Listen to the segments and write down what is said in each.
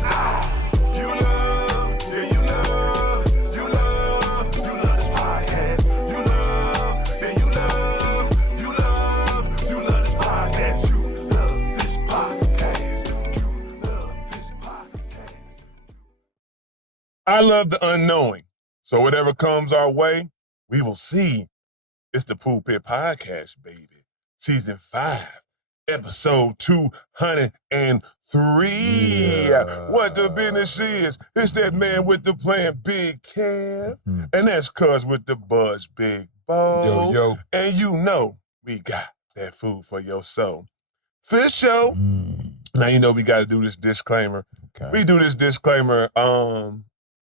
You love, yeah, you love, you love, you love this podcast. You love, yeah, you love, you love, you love this podcast. You love this podcast. You love this podcast. I love the unknowing. So whatever comes our way, we will see. It's the Pulpit Podcast, baby. Season 5, episode 203. Yeah. What the business is, it's that man with the plan, Big Kev. And that's Cuz with the buzz, Big Bo. Yo. And you know we got that food for your soul. Fish show. Now you know we got to do this disclaimer. Okay. We do this disclaimer.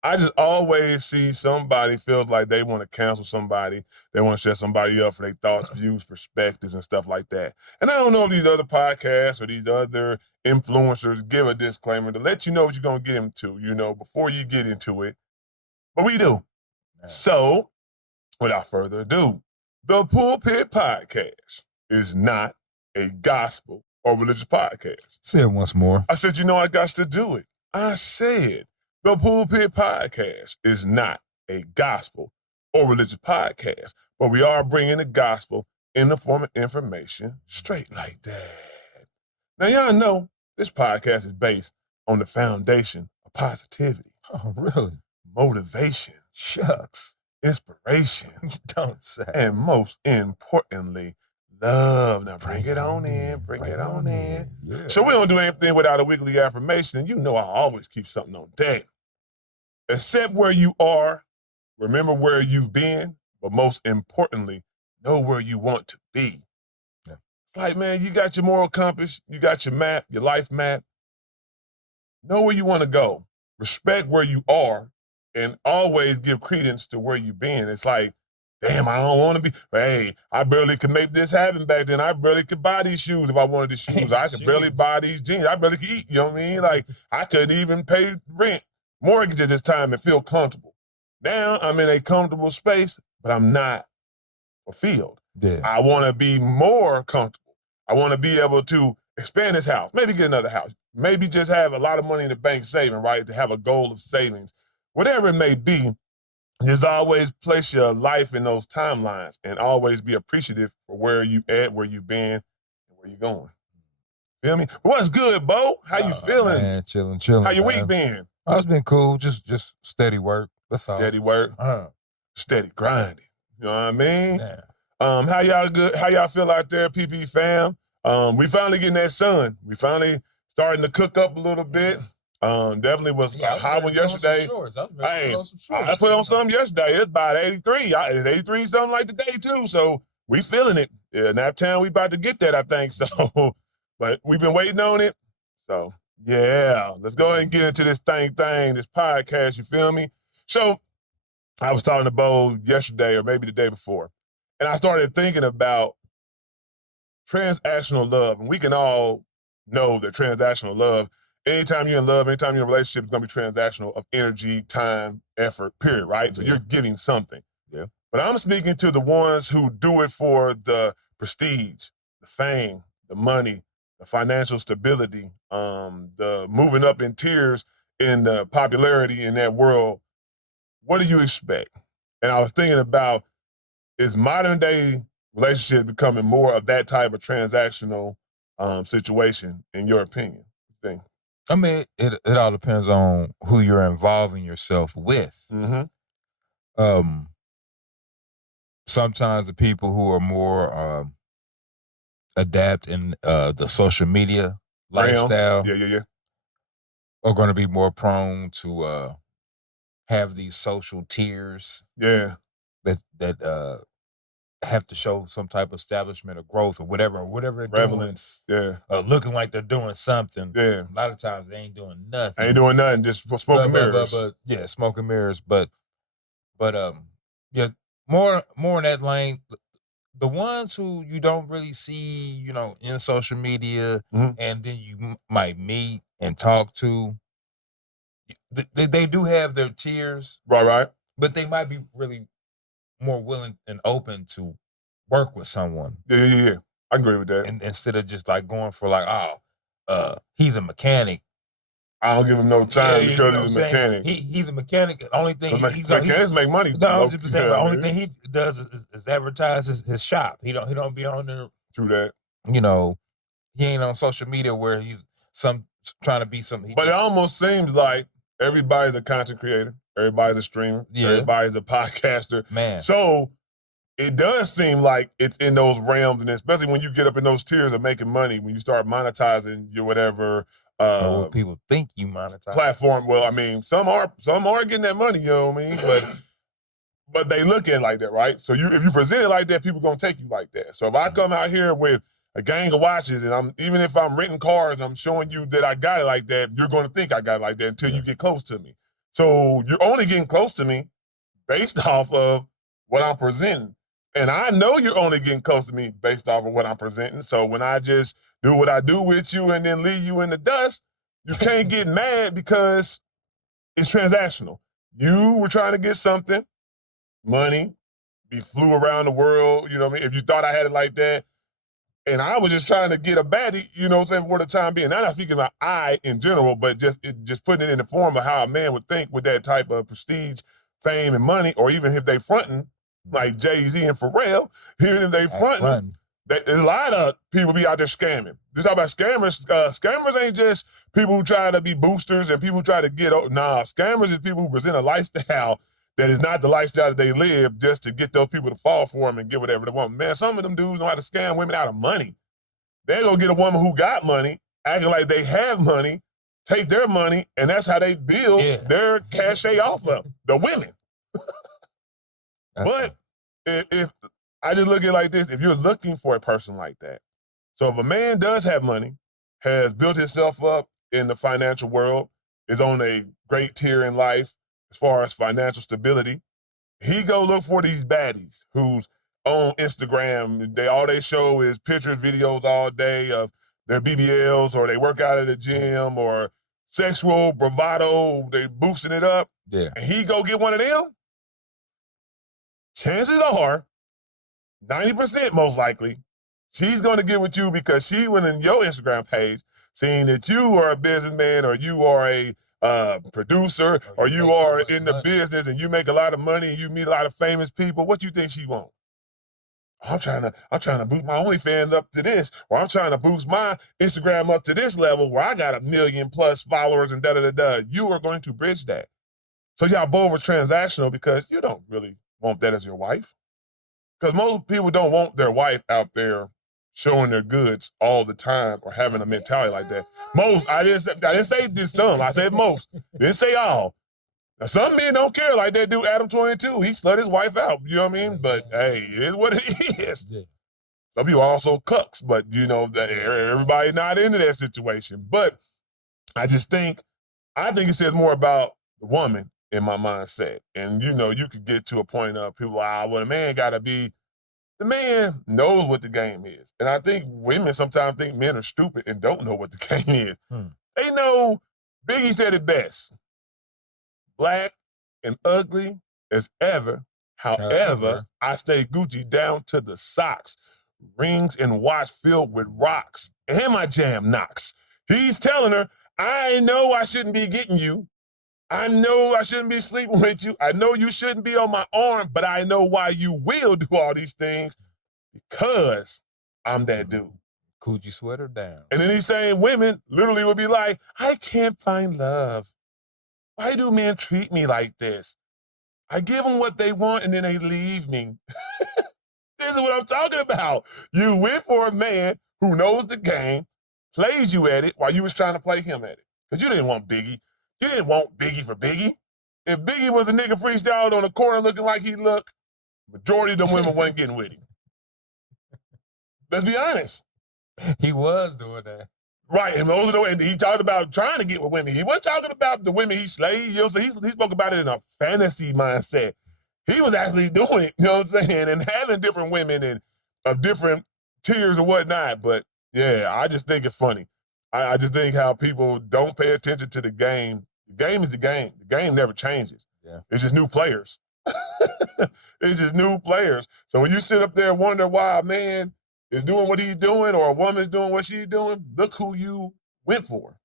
I just always see somebody feels like they want to cancel somebody. They want to shut somebody up for their thoughts, views, perspectives, and stuff like that. And I don't know if these other podcasts or these other influencers give a disclaimer to let you know what you're going to get into, you know, before you get into it. But we do. So, without further ado, the Pulpit Podcast is not a gospel or religious podcast. Say it once more. I said, you know, I got to do it. I said, the Pulpit Podcast is not a gospel or religious podcast, but we are bringing the gospel in the form of information straight like that. Now, y'all know this podcast is based on the foundation of positivity. Oh, really? Motivation. Shucks. Inspiration. Don't say. And most importantly, love. Now, bring it on in. Bring it on in. Yeah. So we don't do anything without a weekly affirmation, and you know I always keep something on deck. Accept where you are, remember where you've been, but most importantly, know where you want to be. Yeah. It's like, man, you got your moral compass, you got your map, your life map. Know where you want to go. Respect where you are, and always give credence to where you've been. It's like, damn, I don't want to be. Hey, I barely could make this happen back then. I barely could buy these shoes if I wanted the shoes. I could barely buy these jeans. I barely could eat, you know what I mean? Like, I couldn't even pay rent, mortgage at this time and feel comfortable. Now I'm in a comfortable space, but I'm not fulfilled. Yeah. I want to be more comfortable. I want to be able to expand this house, maybe get another house, maybe just have a lot of money in the bank saving, right? To have a goal of savings, whatever it may be. Just always place your life in those timelines and always be appreciative for where you at, where you been, and where you going. Feel me? What's good, Bo? How you feeling? Man, chilling. How your man. week been? Oh, it's been cool. Just steady work. That's all. Steady work, steady grinding. You know what I mean? Yeah. How y'all good? How y'all feel out there, PP fam? We finally getting that sun. We finally starting to cook up a little bit. Definitely was a hot one yesterday. I put on some yesterday. It's about 83. It's 83 something like today too. So we feeling it. Yeah, nap time we about to get that, I think. So, but we've been waiting on it. So yeah, let's go ahead and get into this this podcast. You feel me? So I was talking to Bo yesterday or maybe the day before, and I started thinking about transactional love, and we can all know that transactional love. Anytime you're in love, anytime you're in a relationship, it's going to be transactional of energy, time, effort, period, right? So you're giving something. Yeah. But I'm speaking to the ones who do it for the prestige, the fame, the money, the financial stability, the moving up in tiers in the popularity in that world. What do you expect? And I was thinking about, is modern day relationship becoming more of that type of transactional situation, in your opinion? Thing. I mean, it all depends on who you're involving yourself with. Mm-hmm. Sometimes the people who are more adept in the social media lifestyle are going to be more prone to have these social tiers that have to show some type of establishment or growth or whatever they're Prevalence, doing. Looking like they're doing something. Yeah. A lot of times they ain't doing nothing. Ain't doing nothing, just smoking mirrors. Yeah, smoking mirrors. But yeah, more in that lane. The ones who you don't really see, you know, in social media, and then you might meet and talk to, they do have their tiers. Right. But they might be really more willing and open to work with someone. Yeah. I agree with that. And instead of just like going for like, he's a mechanic, I don't give him no time because he's a mechanic. He's a mechanic. The only thing mechanics make money. No, I'm just saying. The only thing he does is advertise his shop. He don't be on there. True that. You know, he ain't on social media where he's trying to be something. But it almost seems like everybody's a content creator. Everybody's a streamer. Yeah. Everybody's a podcaster. Man. So it does seem like it's in those realms, and especially when you get up in those tiers of making money, when you start monetizing your whatever what people think you monetize platform. Well, I mean, some are getting that money, you know what I mean? But they look at it like that, right? So if you present it like that, people gonna take you like that. So if I come out here with a gang of watches, and even if I'm renting cars, I'm showing you that I got it like that, you're gonna think I got it like that until you get close to me. So you're only getting close to me based off of what I'm presenting. And I know you're only getting close to me based off of what I'm presenting. So when I just do what I do with you and then leave you in the dust, you can't get mad because it's transactional. You were trying to get something, money, we flew around the world, you know what I mean? If you thought I had it like that, and I was just trying to get a baddie, you know what I'm saying, for the time being. Now, I'm not speaking about I in general, but just putting it in the form of how a man would think with that type of prestige, fame, and money, or even if they fronting, like Jay-Z and Pharrell, even if they fronting, there's a lot of people be out there scamming. Just talk about scammers. Scammers ain't just people who try to be boosters and people who try to get, scammers is people who present a lifestyle that is not the lifestyle that they live just to get those people to fall for them and get whatever they want. Man, some of them dudes know how to scam women out of money. They go get a woman who got money, acting like they have money, take their money, and that's how they build their cachet off of the women. But if I just look at it like this, if you're looking for a person like that, so if a man does have money, has built himself up in the financial world, is on a great tier in life as far as financial stability, he go look for these baddies who's on Instagram. All they show is pictures, videos all day of their BBLs, or they work out at the gym, or sexual bravado, they boosting it up. Yeah. And he go get one of them. Chances are, 90% most likely, she's going to get with you because she went in your Instagram page seeing that you are a businessman, or you are a producer, or you are in the business and you make a lot of money and you meet a lot of famous people. What you think she wants? I'm trying to boost my OnlyFans up to this, or I'm trying to boost my Instagram up to this level where I got 1 million+ followers and da-da-da-da. You are going to bridge that. So y'all both are transactional because you don't really want that as your wife. Because most people don't want their wife out there showing their goods all the time or having a mentality like that. Most, I didn't say this some, I said most. Didn't say all. Now, some men don't care like that dude Adam 22. He slut his wife out, you know what I mean? But hey, it is what it is. Yeah. Some people are also cucks, but you know, everybody not into that situation. But I think it says more about the woman in my mindset. And you know, you could get to a point of people, well, a man gotta be, the man knows what the game is. And I think women sometimes think men are stupid and don't know what the game is. They know, Biggie said it best, black and ugly as ever. However, I stay Gucci down to the socks, rings and watch filled with rocks, and my jam knocks. He's telling her, I know I shouldn't be getting you. I know I shouldn't be sleeping with you. I know you shouldn't be on my arm, but I know why you will do all these things, because I'm that dude. Coochie sweater down. And then these same women literally would be like, I can't find love. Why do men treat me like this? I give them what they want and then they leave me. This is what I'm talking about. You went for a man who knows the game, plays you at it while you was trying to play him at it. Because you didn't want Biggie. You didn't want Biggie for Biggie. If Biggie was a nigga freestyled on the corner looking like he looked, majority of them women wasn't getting with him. Let's be honest. He was doing that. Right, and he talked about trying to get with women. He wasn't talking about the women he slayed. You know, so he spoke about it in a fantasy mindset. He was actually doing it, you know what I'm saying, and having different women and of different tiers or whatnot. But yeah, I just think it's funny. I just think how people don't pay attention to the game. The game is the game. The game never changes. Yeah. It's just new players. It's just new players. So when you sit up there and wonder why a man is doing what he's doing or a woman's doing what she's doing, look who you went for.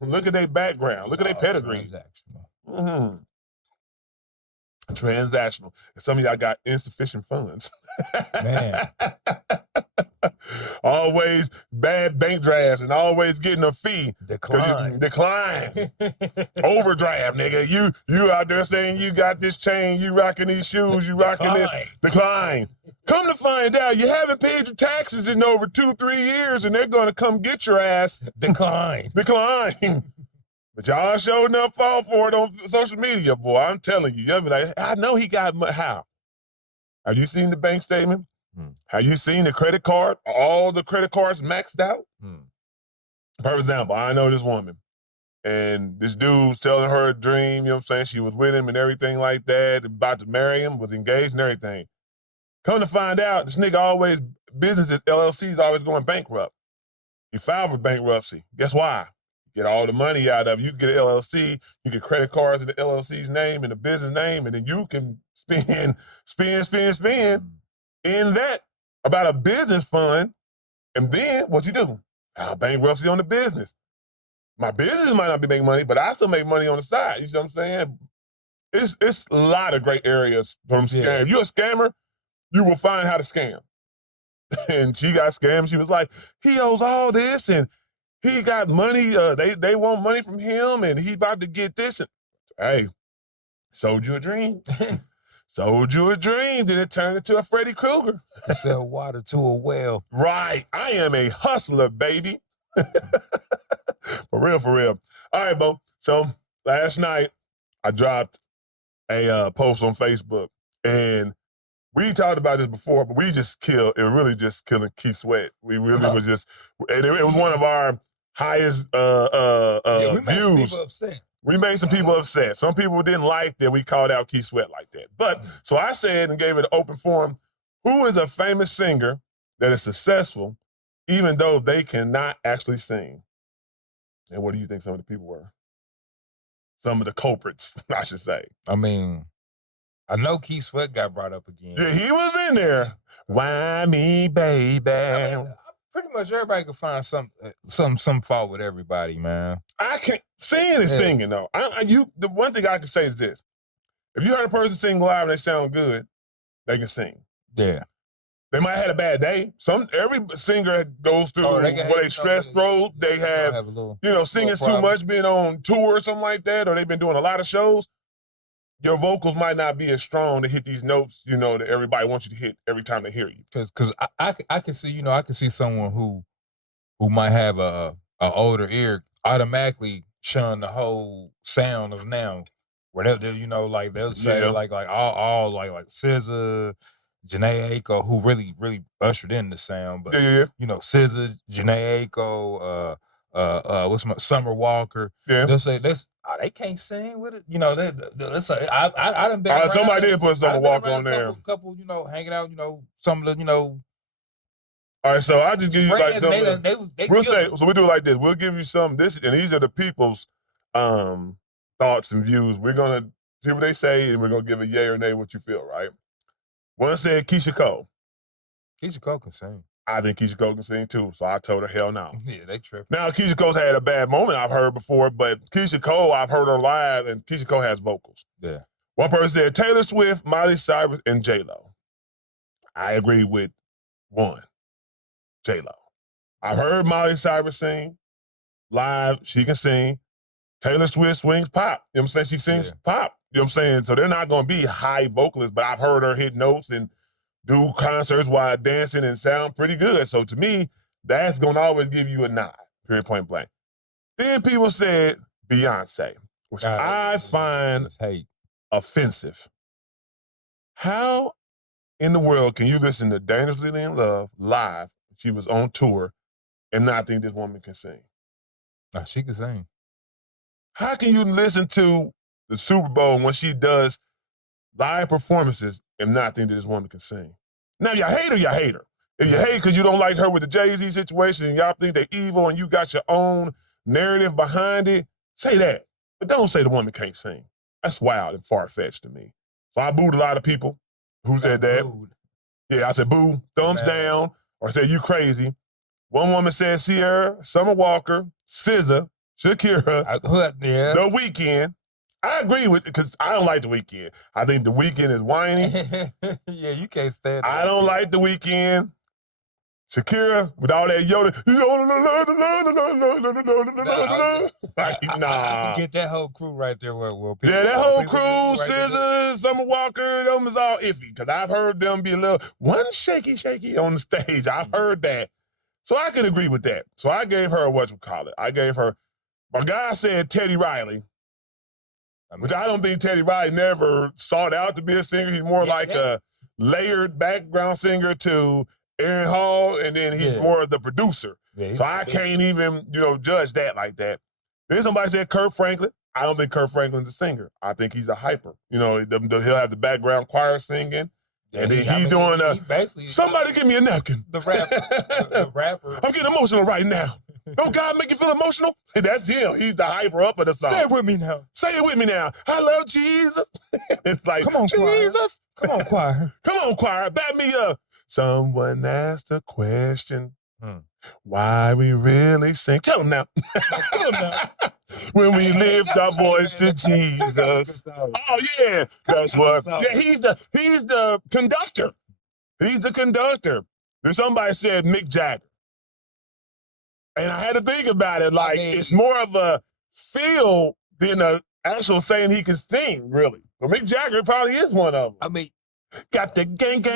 Look at their background. Look at their pedigree. Transactional. Transactional. And some of y'all got insufficient funds. Man. Always bad bank drafts and always getting a fee. Decline. Overdraft, nigga. You out there saying you got this chain, you rocking these shoes, you rocking this. Decline. Come to find out, you haven't paid your taxes in over 2-3 years, and they're going to come get your ass. Decline. But y'all sure enough fall for it on social media, boy. I'm telling you. You'll be like, I know he got how? Have you seen the bank statement? Have you seen the credit card? Are all the credit cards maxed out? For example, I know this woman, and this dude's telling her a dream, you know what I'm saying? She was with him and everything like that, about to marry him, was engaged and everything. Come to find out, this nigga always, businesses, LLCs always going bankrupt. He filed for bankruptcy. Guess why? Get all the money out of it. You can get an LLC, you get credit cards in the LLC's name and the business name, and then you can spend in that about a business fund. And then what you do? Bankruptcy on the business. My business might not be making money, but I still make money on the side. You see what I'm saying? It's a lot of great areas from scam. Yeah. If you're a scammer, you will find how to scam. And she got scammed. She was like, he owes all this, and he got money. They want money from him, and he about to get this. And, hey, sold you a dream. Sold you a dream. Then it turned into a Freddy Krueger. Sell water to a well. Right. I am a hustler, baby. For real, for real. All right, Bo. So last night, I dropped a post on Facebook, and we talked about this before, but we just killed, it really just killing Keith Sweat. We really was just, and it was one of our highest we made some views. people upset. We made some people upset. Some people didn't like that we called out Keith Sweat like that. But, so I said and gave it an open forum, who is a famous singer that is successful even though they cannot actually sing? And what do you think some of the people were? Some of the culprits, I should say. I mean, I know Keith Sweat got brought up again. Yeah, he was in there. Why me, baby? I mean, pretty much everybody can find some fault with everybody, man. I can't, singing is singing though. The one thing I can say is this. If you heard a person sing live and they sound good, they can sing. Yeah. They might have had a bad day. Every singer goes through where they stress throat, they have singing too much, being on tour or something like that, or they've been doing a lot of shows. Your vocals might not be as strong to hit these notes, that everybody wants you to hit every time they hear you. Because I can see, I can see someone who might have a older ear automatically shun the whole sound of now, where they'll say like all like SZA, Janae Aiko, who really ushered in the sound, but SZA, Janae Aiko, Summer Walker, they'll say they can't sing with it. Let's say I done been around. Somebody did put Summer Walker on there. Couple, hanging out, some of the, All right, so I'll just give you like some. We'll say, so we do it like this. We'll give you some and these are the people's thoughts and views. We're gonna see what they say, and we're gonna give a yay or nay what you feel, right? One said Keisha Cole. Keisha Cole can sing. I think Keisha Cole can sing too, so I told her hell no. Yeah, they tripping. Now, Keisha Cole's had a bad moment I've heard before, but Keisha Cole, I've heard her live, and Keisha Cole has vocals. Yeah. One person said Taylor Swift, Miley Cyrus, and J-Lo. I agree with one, J-Lo. I've heard Miley Cyrus sing live. She can sing. Taylor Swift swings pop. You know what I'm saying? She sings pop. You know what I'm saying? So they're not going to be high vocalists, but I've heard her hit notes and do concerts while dancing and sound pretty good. So to me, that's going to always give you a nod, period, point blank. Then people said Beyonce, which I find offensive. How in the world can you listen to Dangerously in Love live, she was on tour, and not think this woman can sing? Nah, she can sing. How can you listen to the Super Bowl when she does live performances and not think that this woman can sing? Now, you hate her, you hate her. If you hate because you don't like her with the Jay-Z situation and y'all think they're evil and you got your own narrative behind it, say that. But don't say the woman can't sing. That's wild and far-fetched to me. So I booed a lot of people who said that. Booed. Yeah, I said boo, thumbs down, or said you crazy. One woman said Sierra, Summer Walker, SZA, Shakira, yeah. The Weeknd. I agree with it because I don't like The Weeknd. I think The Weeknd is whiny. Yeah, you can't stand I don't like The Weeknd. Shakira, with all that Yoda. I can get that whole crew right there. Where people, that whole crew, Scissors, Summer Walker, them is all iffy. Because I've heard them be a little, one shaky on the stage. I've heard that. So I can agree with that. So I gave her whatchamacallit. I gave her, my guy said Teddy Riley. Which I don't think Teddy Riley never sought out to be a singer. He's more like a layered background singer to Aaron Hall, and then he's more of the producer. Yeah, so I can't even, judge that like that. Then somebody said Kirk Franklin. I don't think Kirk Franklin's a singer. I think he's a hyper. He'll have the background choir singing. Yeah, and then he's doing basically somebody give me a napkin. The rapper. I'm getting emotional right now. Don't God make you feel emotional? That's him. He's the hyper up of the song. Say it with me now. Say it with me now. I love Jesus. It's like, come on, Jesus. Come on, choir. Come on, choir. Back me up. Someone asked a question. Why we really sing. Tell him now. When we lift our voice to Jesus. Oh, yeah. That's what. Yeah, he's the conductor. He's the conductor. Then somebody said Mick Jagger. And I had to think about it. Like, it's more of a feel than an actual saying he can sing, really. But Mick Jagger probably is one of them. Got the gang.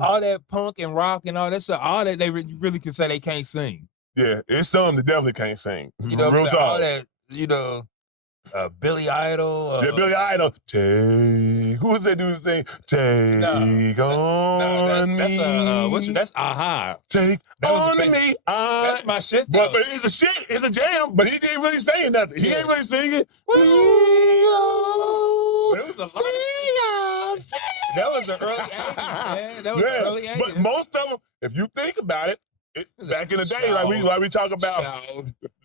All that punk and rock and all that stuff, all that they really can say they can't sing. Yeah, it's some that definitely can't sing. Real talk. All that, Billy Idol. Billy Idol. Who is that dude's thing? Take on me. That's Aha. Take on me. That's my shit, though. But it's a shit. It's a jam. But he ain't really saying nothing. He ain't really singing. But it was a lot. That was the early 80s, man. That was the early 80s. But most of them, if you think about it, back in the day, like we talk about,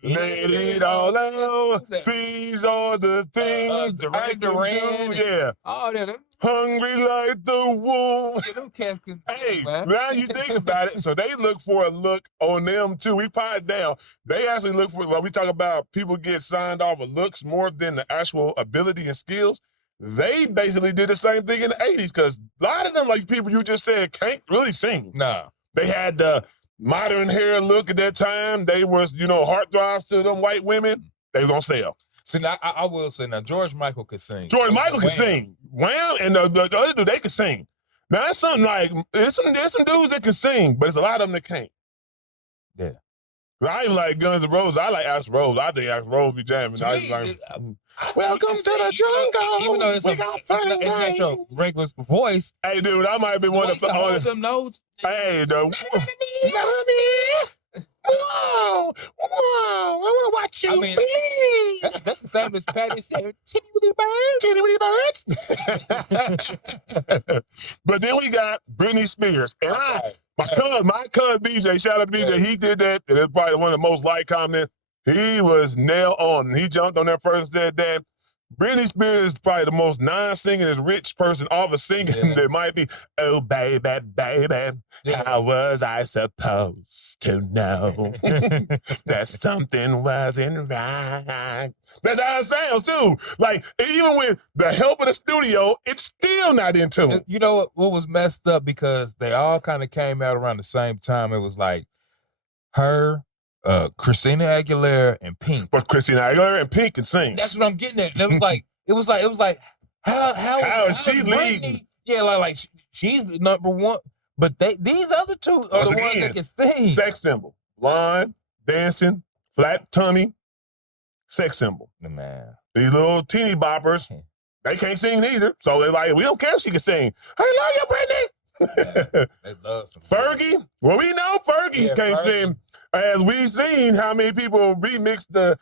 let it all out, these are the things I can do. Yeah. Oh, that. Hungry like the wolf. Yeah, them cats can now you think about it, so they look for a look on them too. We pied down. They actually look for, like we talk about, people get signed off of looks more than the actual ability and skills. They basically did the same thing in the 80s because a lot of them, like people you just said, can't really sing. No. They had the modern hair look at that time. They was, heartthrobs to them white women. They were going to sell. See, now, I will say, now, George Michael could sing. George Michael could sing. Wham! And the other dude, they could sing. Now, that's something like, there's some dudes that can sing, but it's a lot of them that can't. Yeah. I even like Guns N' Roses. I like Axl Rose. I think Axl Rose be jamming. Welcome to the jungle. Even though it's not your regular voice. Hey, dude, I might be one of them notes. Hey, dude. Whoa, I want to watch you bleed. That's the famous Patty said, Titty birds. But then we got Britney Spears. And my cousin BJ, shout out to BJ, he did that. And it's probably one of the most liked comments. He was nailed on. He jumped on that first and said that Britney Spears is probably the most non-singing, rich person of a singing there might be. Oh, baby, how was I supposed to know that something wasn't right? That's how it sounds, too. Like, even with the help of the studio, it's still not in tune. You know what was messed up? Because they all kind of came out around the same time. It was like her, Christina Aguilera and Pink. But Christina Aguilera and Pink can sing. That's what I'm getting at. It was like, how is she leading? Yeah, like she's the number one. But these other two are the ones that can sing. Sex symbol. Line, dancing, flat tummy, sex symbol. Man. These little teeny boppers, they can't sing either. So they're like, we don't care if she can sing. I love you, Britney. They love some Fergie. Well, we know Fergie can't sing. As we've seen how many people remixed the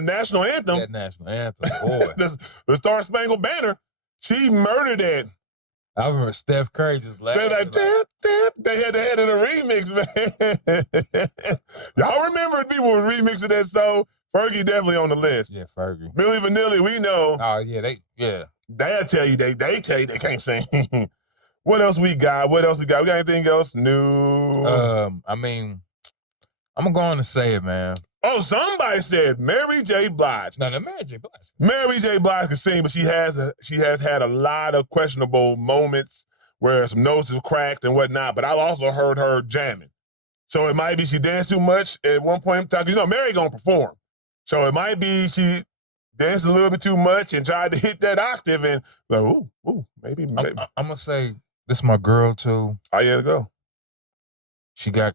national anthem. That national anthem, boy. the Star Spangled Banner. She murdered it. I remember Steph Curry just laughing. They're like, they had it in a remix, man. Y'all remember people were remixing that song? Fergie definitely on the list. Yeah, Fergie. Milli Vanilli, we know. Oh, yeah, They'll tell you, they tell you they can't sing. What else we got? We got anything else new? I mean, I'm going to say it, man. Oh, somebody said Mary J. Blige. No, Mary J. Blige. Mary J. Blige can sing, but she has had a lot of questionable moments where some notes have cracked and whatnot. But I've also heard her jamming. So it might be she danced too much at one point in time. You know, Mary gonna perform. So it might be she danced a little bit too much and tried to hit that octave and like, maybe. I'm gonna say this is my girl too. Oh, yeah, go. She got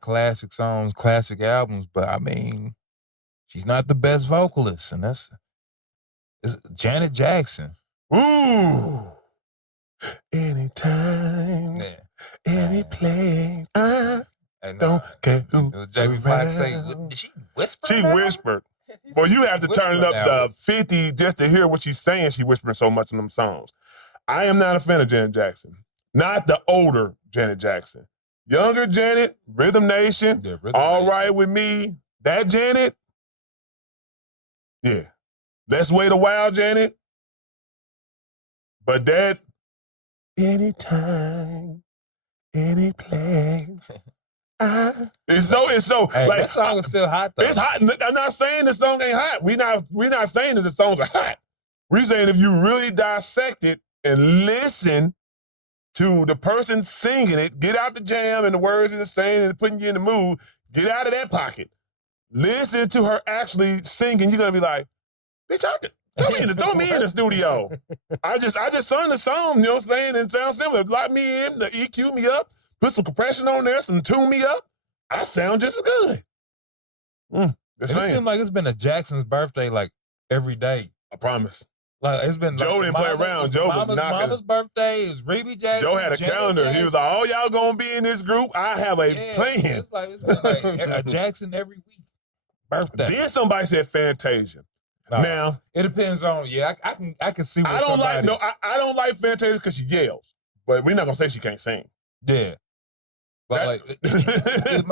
classic songs, classic albums, but I mean, she's not the best vocalist, and it's Janet Jackson. Ooh. Anytime, any place, I don't care who. Jamie Foxx say, did she whisper? She whispered. Well, you have to turn it up to 50 just to hear what she's saying. She whispering so much in them songs. I am not a fan of Janet Jackson. Not the older Janet Jackson. Younger Janet, Rhythm Nation, All Right With Me. That Janet, yeah. Let's Wait a While, Janet. But that, anytime, any place. It's so hey, like that song is still hot though. It's hot. I'm not saying the song ain't hot. We're not saying that the songs are hot. We're saying if you really dissect it and listen to the person singing it, get out the jam and the words in the saying and putting you in the mood, get out of that pocket. Listen to her actually singing. You're gonna be like, bitch, throw me in the studio. I just sung the song, you know what I'm saying? It sounds similar. Lock me in, the EQ me up, put some compression on there, some tune me up. I sound just as good. It seems like it's been a Jackson's birthday like every day. I promise. Like it's been. Joe didn't play around. Joe was knocking. Mama's birthday is Reby Jackson. Joe had a calendar. Jackson. He was like, "Oh, y'all gonna be in this group? I have a plan." It's like a Jackson every week birthday. Then somebody said Fantasia. No, now it depends on. Yeah, I can see. What I don't like Fantasia because she yells. But we're not gonna say she can't sing. Yeah. But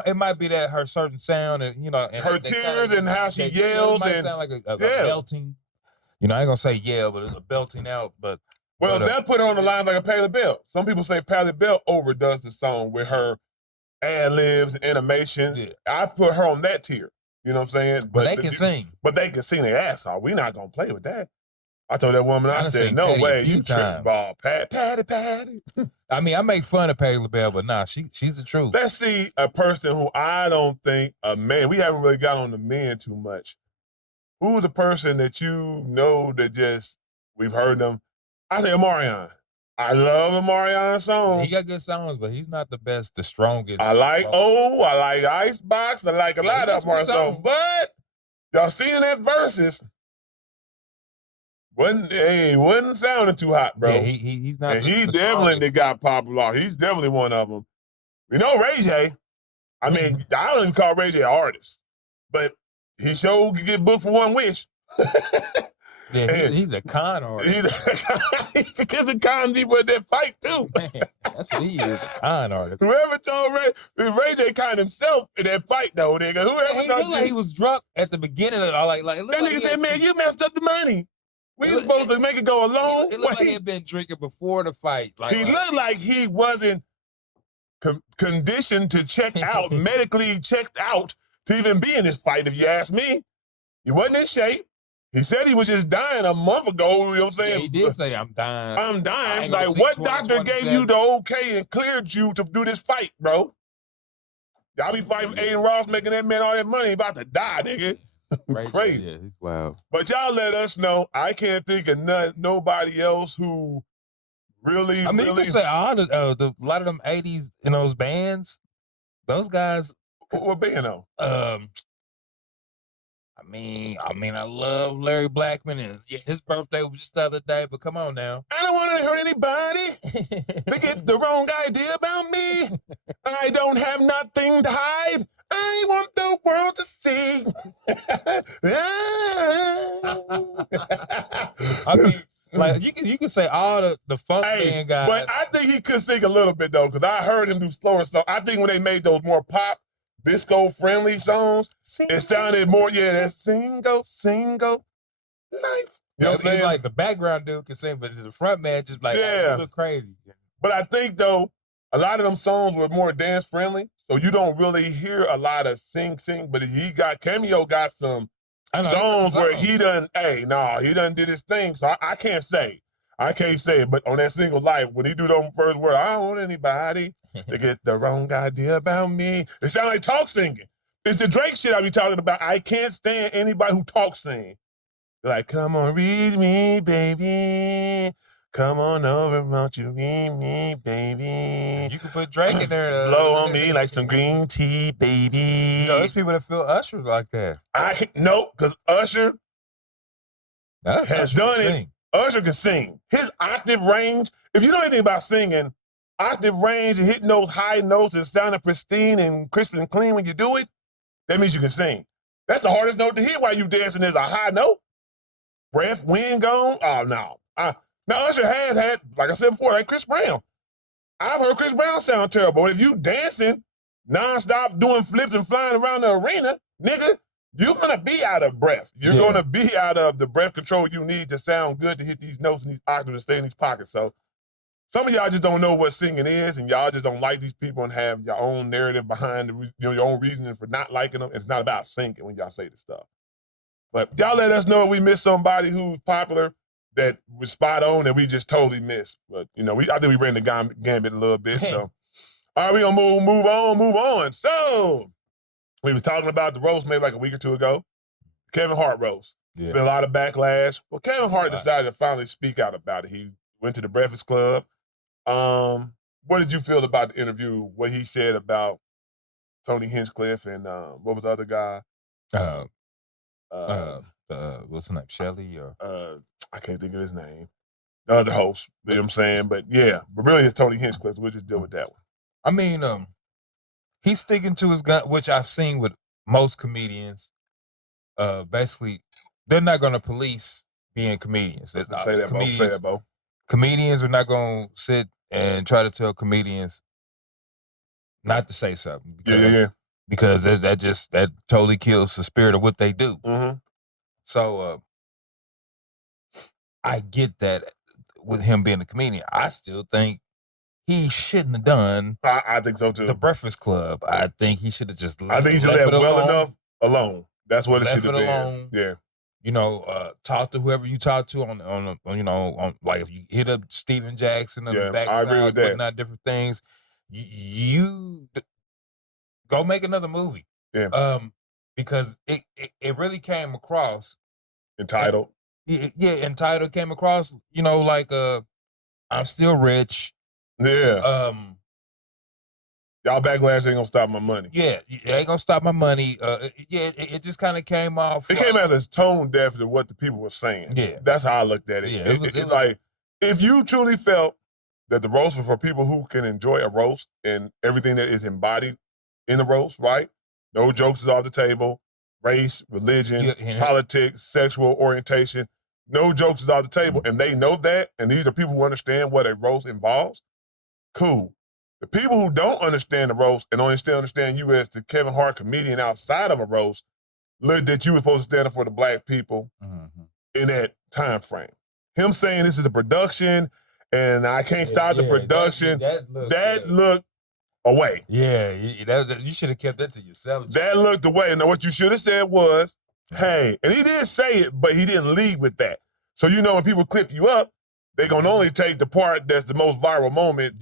it might be that her certain sound and her tears and how she yells might and sound like a belting. I ain't gonna say yell, but it's a belting out. But that put her on the line like a Patti Bell. Some people say Patti Bell overdoes the song with her ad libs and animation. Yeah. I put her on that tier. You know what I'm saying? But they can sing. But they can sing their ass off. We're not gonna play with that. I told that woman, I said, no way, you tripping ball, Patty. I mean, I make fun of Patti LaBelle, but nah, she's the truth. Let's see a person who I don't think a man. We haven't really got on the men too much. Who's a person that you know that just we've heard them? I say Omarion. I love Omarion's songs. He got good songs, but he's not the best, the strongest. I like I like Icebox. I like a lot of Omarion songs. But y'all seeing that verses? Wasn't sounding too hot, bro. Yeah, he's not. And he definitely got popular. He's definitely one of them. We know Ray J. I mean, I don't even call Ray J an artist, but he sure could get booked for One Wish. Yeah, he's a con artist. He's a con people at that fight too. Man, that's what he is, a con artist. Whoever told Ray J con himself in that fight though, nigga. Whoever told he was drunk at the beginning of it. Like that nigga said, man, you messed up the money. We were supposed to make it go a long way. It looked like he had been drinking before the fight. He looked like he wasn't conditioned to check out, medically checked out to even be in this fight, if you ask me. He wasn't in shape. He said he was just dying a month ago, you know what I'm saying? Yeah, he did say, I'm dying. I'm dying. Like, what doctor gave you the okay and cleared you to do this fight, bro? Y'all be fighting Aiden Ross, making that man all that money, about to die, nigga. Crazy. Yeah, he's wild. But y'all let us know. I can't think of nobody else who really. I mean, you can say a lot of them 80s in those bands, those guys. What band though? I mean, I love Larry Blackman, and his birthday was just the other day. But come on now, I don't want to hurt anybody. They get the wrong idea about me. I don't have nothing to hide. I want the world to see. I mean, like you can say all the funk band guys, but I think he could sing a little bit though, because I heard him do slower stuff. I think when they made those more pop, disco friendly songs, it sounded more that single life. You know what I'm saying? Like the background dude can sing, but the front man just like look crazy. But I think though, a lot of them songs were more dance friendly. So you don't really hear a lot of sing, but Cameo got some songs where he done did his thing. So I can't say. But on that single Life, when he do those first words, I don't want anybody to get the wrong idea about me. It sound like talk singing. It's the Drake shit I be talking about. I can't stand anybody who talk sing. Like, come on, read me, baby. Come on over, won't you read me, baby? You can put Drake in there. Blow on me like some green tea, baby. There's people that feel Usher like that. No, because Usher has done it. Usher can sing. His octave range, if you know anything about singing, octave range and hitting those high notes and sounding pristine and crisp and clean when you do it, that means you can sing. That's the hardest note to hit while you dancing is a high note. Breath, wind gone. Oh, no. Now, Usher has had, like I said before, like Chris Brown. I've heard Chris Brown sound terrible. But if you dancing nonstop, doing flips and flying around the arena, nigga, you're going to be out of breath. You're going to be out of the breath control you need to sound good to hit these notes and these octaves and stay in these pockets. So some of y'all just don't know what singing is, and y'all just don't like these people and have your own narrative behind your own reasoning for not liking them. It's not about singing when y'all say this stuff. But y'all let us know if we missed somebody who's popular that was spot on that we just totally missed. But, I think we ran the gambit a little bit. So, all right, we going to move on. So, we was talking about the roast maybe like a week or two ago. Kevin Hart roast. Yeah. Been a lot of backlash. Well, Kevin Hart decided to finally speak out about it. He went to the Breakfast Club. What did you feel about the interview, what he said about Tony Hinchcliffe and what was the other guy? What's his name? Shelley or I can't think of his name. The other host, you know what I'm saying? But really it's Tony Hinchcliffe. We'll just deal with that one. I mean, he's sticking to his gun, which I've seen with most comedians. Basically, they're not going to police being comedians. Say that, Bo. Comedians are not going to sit and try to tell comedians not to say something. Because that totally kills the spirit of what they do. Mm-hmm. So I get that with him being a comedian. I still think he shouldn't have done. I think so too. The Breakfast Club. I think he should have just. I think he should have well enough alone. That's what it should have been. Alone. Yeah. Talk to whoever you talk to on like if you hit up Steven Jackson on the backside, I agree with that. Putting out different things. You go make another movie. Yeah. Because it really came across entitled. Entitled came across, like I'm still rich. Yeah. Y'all backlash ain't gonna stop my money. Yeah, it ain't gonna stop my money. It just kind of came off. It came as a tone deaf to what the people were saying. Yeah. That's how I looked at it. Yeah, it was like, if you truly felt that the roast was for people who can enjoy a roast and everything that is embodied in the roast, right? No jokes is off the table. Race, religion, politics, sexual orientation. No jokes is off the table. And they know that, and these are people who understand what a roast involves. Cool. The people who don't understand the roast and only still understand you as the Kevin Hart comedian outside of a roast, look that you were supposed to stand up for the black people in that time frame. Him saying this is a production and I can't stop the production, that looked away. Yeah, you should have kept that to yourself. That looked away. Now, what you should have said was, hey, and he did say it, but he didn't lead with that. So, when people clip you up, they're going to only take the part that's the most viral moment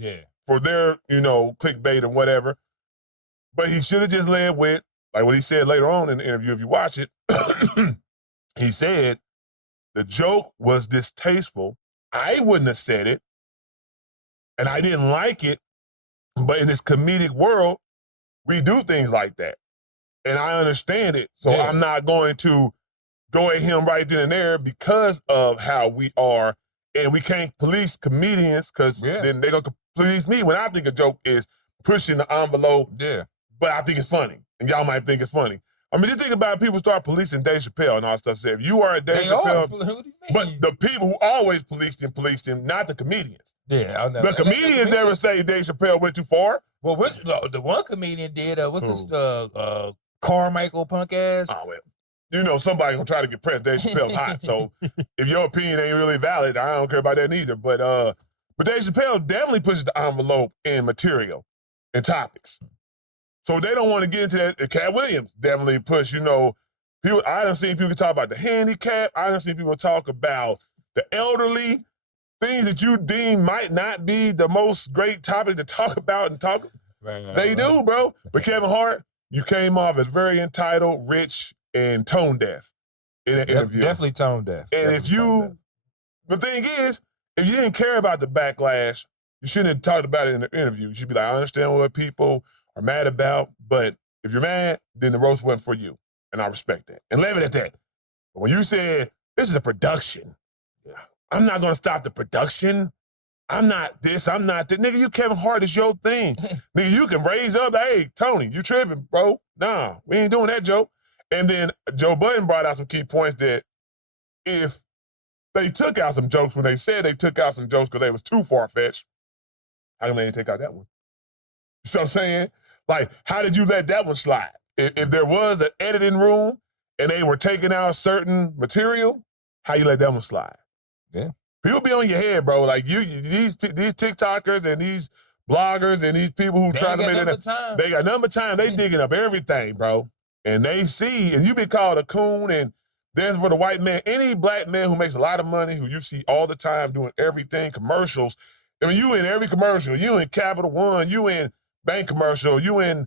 for their, clickbait or whatever. But he should have just led with, like what he said later on in the interview, if you watch it, he said, the joke was distasteful. I wouldn't have said it, and I didn't like it. But in this comedic world, we do things like that. And I understand it. So I'm not going to go at him right then and there because of how we are. And we can't police comedians because then they're going to police me when I think a joke is pushing the envelope. Yeah. But I think it's funny. And y'all might think it's funny. I mean, just think about it, people start policing Dave Chappelle and all that stuff. So if you are a Dave Chappelle, what do you mean? but the people who always policed him, not the comedians. Yeah, the comedians never say Dave Chappelle went too far. Well, the one comedian did. What's this? Carmichael punk ass. Oh well, somebody gonna try to get pressed. Dave Chappelle's hot, so if your opinion ain't really valid, I don't care about that neither. But Dave Chappelle definitely pushes the envelope in material and topics. So they don't want to get into that. Cat Williams definitely pushed, people. I done seen people talk about the handicap. I done seen people talk about the elderly, things that you deem might not be the most great topic to talk about and talk. They do, bro. But Kevin Hart, you came off as very entitled, rich, and tone deaf in an interview. Definitely tone deaf. And the thing is, if you didn't care about the backlash, you shouldn't have talked about it in the interview. You should be like, I understand what people are mad about, but if you're mad, then the roast wasn't for you. And I respect that. And leave it at that. But when you said, this is a production, I'm not going to stop the production. I'm not this, I'm not that. Nigga, you Kevin Hart, it's your thing. Nigga, you can raise up, hey, Tony, you tripping, bro. Nah, we ain't doing that joke. And then Joe Budden brought out some key points that if they took out some jokes when they said they took out some jokes because they was too far-fetched, how come they didn't take out that one? You see what I'm saying? Like, how did you let that one slide? If there was an editing room and they were taking out certain material, how you let that one slide? Yeah. People be on your head, bro. Like these TikTokers and these bloggers and these people who trying to make it. They got number time. They digging up everything, bro. And they see, and you be called a coon, and there's for the white man, any black man who makes a lot of money, who you see all the time doing everything, commercials. I mean, you in every commercial. You in Capital One. You in bank commercial. You in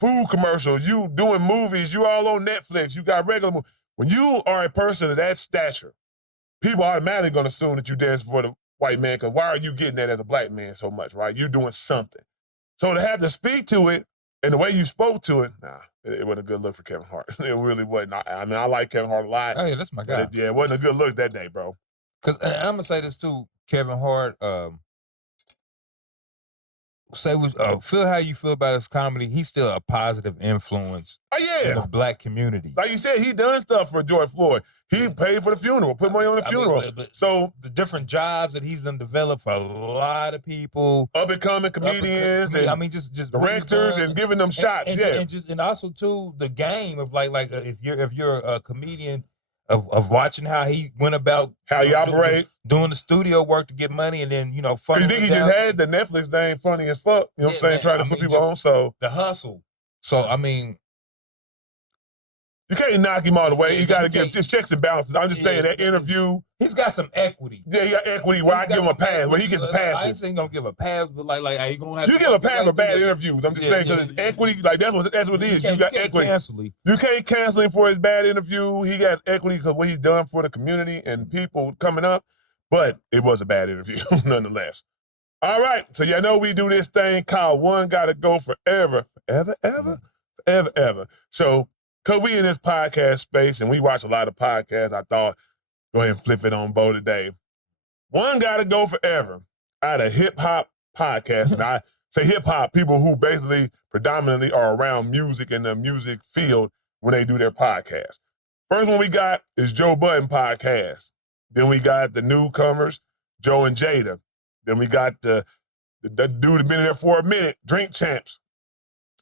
food commercials. You doing movies. You all on Netflix. You got regular movies. When you are a person of that stature, people automatically going to assume that you dance for the white man, because why are you getting that as a black man so much, right? You're doing something. So to have to speak to it and the way you spoke to it, it wasn't a good look for Kevin Hart. It really wasn't. I mean, I like Kevin Hart a lot. Oh, yeah, that's my guy. It wasn't a good look that day, bro. Because I'm going to say this too, Kevin Hart, feel how you feel about his comedy. He's still a positive influence in the black community. Like you said, he done stuff for George Floyd. He paid for the funeral, put money on the funeral. So the different jobs that he's done developed for a lot of people, up and coming comedians, and just directors, and giving them shots. And also too the game of like if you're a comedian of watching how he went about how he operate, doing the studio work to get money, and then because you think he just had the Netflix thing funny as fuck. You know what I'm saying? Trying to put people on. So the hustle. So I mean, you can't knock him all the way. You got to give just checks and balances. I'm just saying that interview. He's got some equity. Yeah, he got equity where I give him a pass, where he gets a pass. I ain't gonna give a pass, but like are you gonna have you give a pass for bad interviews. I'm just saying because it's equity. Like that's what it is. You got equity. You can't cancel him for his bad interview. He got equity because what he's done for the community and people coming up. But it was a bad interview nonetheless. All right, so y'all know we do this thing called One Gotta Go Forever. Forever. So, because we in this podcast space and we watch a lot of podcasts, I thought, go ahead and flip it on Bo today. One Gotta Go Forever out of hip-hop podcast. And I say hip-hop, people who basically predominantly are around music and the music field when they do their podcast. First one we got is Joe Budden podcast. Then we got the newcomers, Joe and Jada. Then we got the dude that's been in there for a minute, Drink Champs.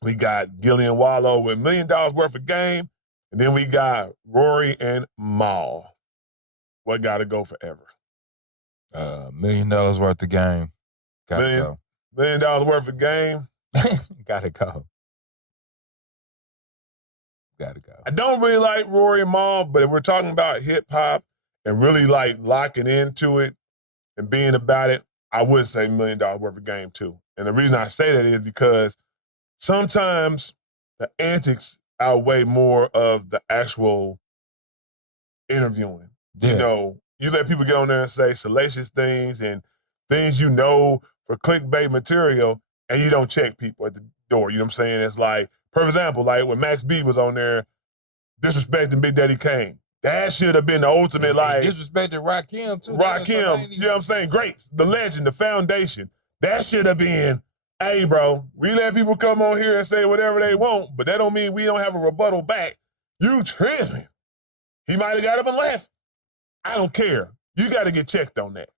We got Gillian Wallow with $1 million worth of game. And then we got Rory and Mal. What gotta go forever? $1 million worth of game. Gotta go. $1 million worth of game. Gotta go. I don't really like Rory and Mal, but if we're talking about hip hop and really like locking into it and being about it, I would say $1 million worth of game too. And the reason I say that is because sometimes the antics outweigh more of the actual interviewing. Yeah. You let people get on there and say salacious things and things for clickbait material, and you don't check people at the door. You know what I'm saying? It's like, for example, like when Max B was on there disrespecting Big Daddy Kane. That should have been the ultimate, like... Disrespected Rakim, too. Rakim, you know what I'm saying? Great. The legend, the foundation. That should have been, hey, bro, we let people come on here and say whatever they want, but that don't mean we don't have a rebuttal back. You tripping. He might have got up and left. I don't care. You got to get checked on that.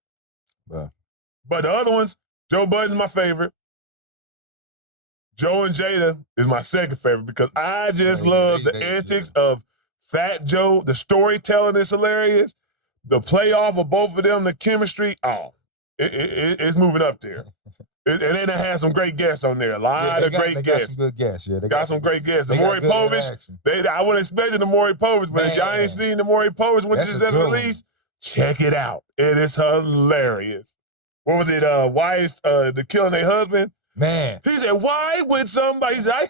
Wow. But the other ones, Joe Budden's my favorite. Joe and Jada is my second favorite because I just love the antics of Fat Joe. The storytelling is hilarious. The playoff of both of them, the chemistry, it's moving up there. And then they had some great guests on there. A lot of great guests. Got some good guests. Yeah, they got some great guests. The Maury Povich. I wouldn't expect the Maury Povich, but if y'all ain't seen the Maury Povich, which is just released, check it out. It is hilarious. What was it? Wives, the killing their husband. Man. He said, why would somebody, he said, I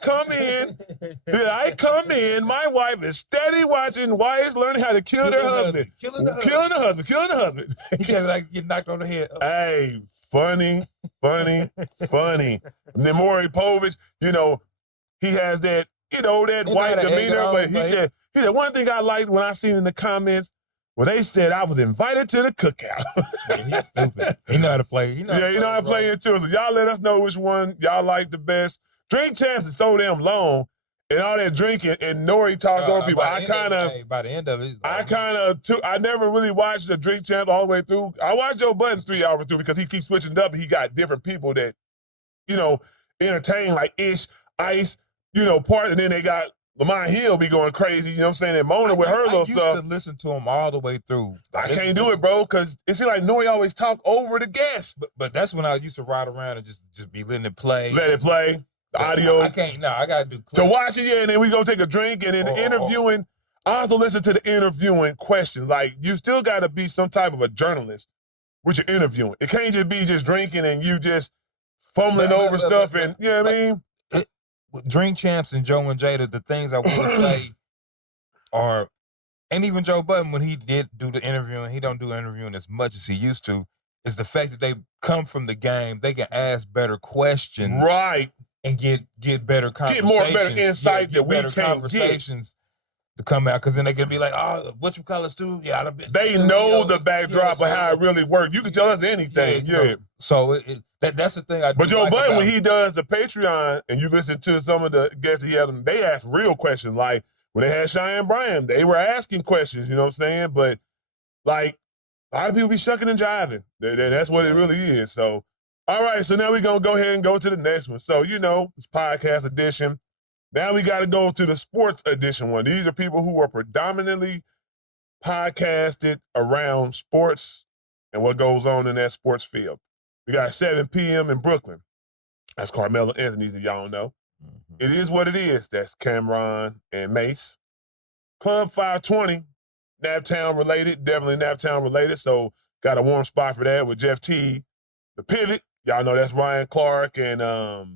come in, my wife is steady watching wives learning how to kill their husband. Killing the husband. He can't like get knocked on the head. Hey, funny. And then Maury Povich, you know, he has that, you know, that white demeanor, but he said, one thing I liked when I seen in the comments, well, they said I was invited to the cookout. Yeah, he's stupid. He know how to play. He know how to play it too. So y'all let us know which one y'all like the best. Drink Champs is so damn long, and all that drinking, and Nori talks over people. By the end of it, I never really watched the Drink Champs all the way through. I watched Joe Budden's 3 hours through because he keeps switching it up, and he got different people that, you know, entertain, like Ice, you know, and then they got Lamont Hill be going crazy, you know what I'm saying, and Mona with her little stuff. I used to listen to him all the way through. I can't do it, bro, because it seems like Nori always talk over the guests. But that's when I used to ride around and just be letting it play. Let it play. The audio. I can't, I got to do clips. So watch it, yeah, and then we go take a drink, and then the interviewing, I also listen to the interviewing questions. Like, you still got to be some type of a journalist with your interviewing. It can't just be just drinking and you just fumbling over stuff and, you know what I mean? Drink Champs and Joe and Jada, the things I will say are, and even Joe Budden, when he did do the interviewing, he don't do interviewing as much as he used to, is the fact that they come from the game, they can ask better questions. Right. And get better conversations. Get better insight that we can't conversations to come out, because then they can be like, oh, what you call us too? Yeah, I've been. They know the backdrop of how it really works. You can tell us anything. Yeah. So that's the thing I do. But Joe Budden, when he does the Patreon, and you listen to some of the guests that he had, they ask real questions. Like when they had Cheyenne Bryan, they were asking questions. You know what I'm saying? But like a lot of people be shucking and jiving. That's what it really is. So. All right, so now we're going to go ahead and go to the next one. So, you know, it's podcast edition. Now we got to go to the sports edition one. These are people who are predominantly podcasted around sports and what goes on in that sports field. We got 7 p.m. in Brooklyn. That's Carmelo Anthony's, if y'all don't know. Mm-hmm. It is what it is. That's Cameron and Mace. Club 520, Naptown related, definitely Naptown related. So got a warm spot for that with Jeff T. The Pivot. Y'all know that's Ryan Clark and I